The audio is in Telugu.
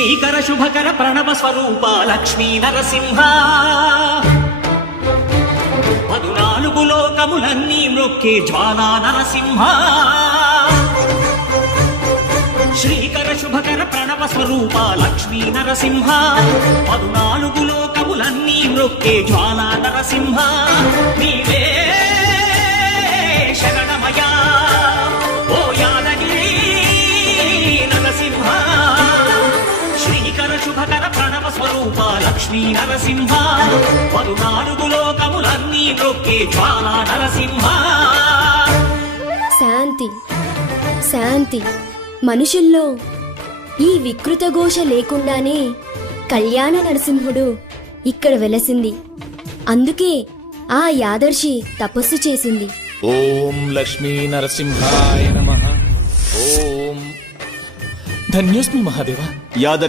శ్రీకర శుభకర ప్రణవ స్వరూప లక్ష్మీ నరసింహ 14 లోకములన్నీ మృక్కే జ్వాలా నరసింహ శ్రీకర శుభకర ప్రణవ స్వరూప లక్ష్మీ నరసింహ 14 లోకములన్నీ మృక్కే జ్వాలా నరసింహ నీవే శరణమయ ఓ యాదగిరి నరసింహ శ్రీకర శుభకర ప్రణవ స్వరూప లక్ష్మీ నరసింహ 14 లోకములన్నీ మృక్కే జ్వాలా నరసింహ శాంతి శాంతి మనుషుల్లో ఈ వికృత ఘోష లేకుండానే కళ్యాణ నరసింహుడు ఇక్కడ వెలసింది. అందుకే ఆ యాదర్శి తపస్సు చేసింది. ఓం లక్ష్మీ నరసింహాయ నమః. ఓం ధన్యోస్మి మహాదేవ. యాదర్శి